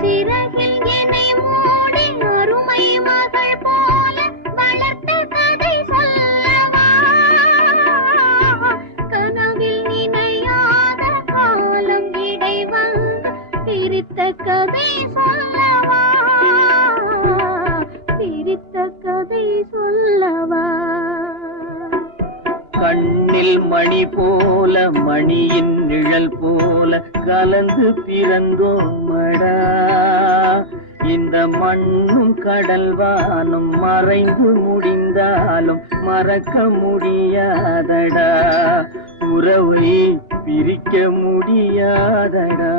சிறகில் என்னை மூடி அருமை மகள் போல வளர்த்த கதை சொல்லவா? கனவில் நினையாத காலம் இடை வந்து பிரித்த கதை சொல்லவா? பிரித்த கதை சொல்லவா? கண்ணில் மணி போல மணியின் நிழல் போல கலந்து பிறந்தோமடா. இந்த மண்ணும் கடல் வானும் மறைந்து முடிந்தாலும் மறக்க முடியாதடா. உறவை பிரிக்க முடியாதடா.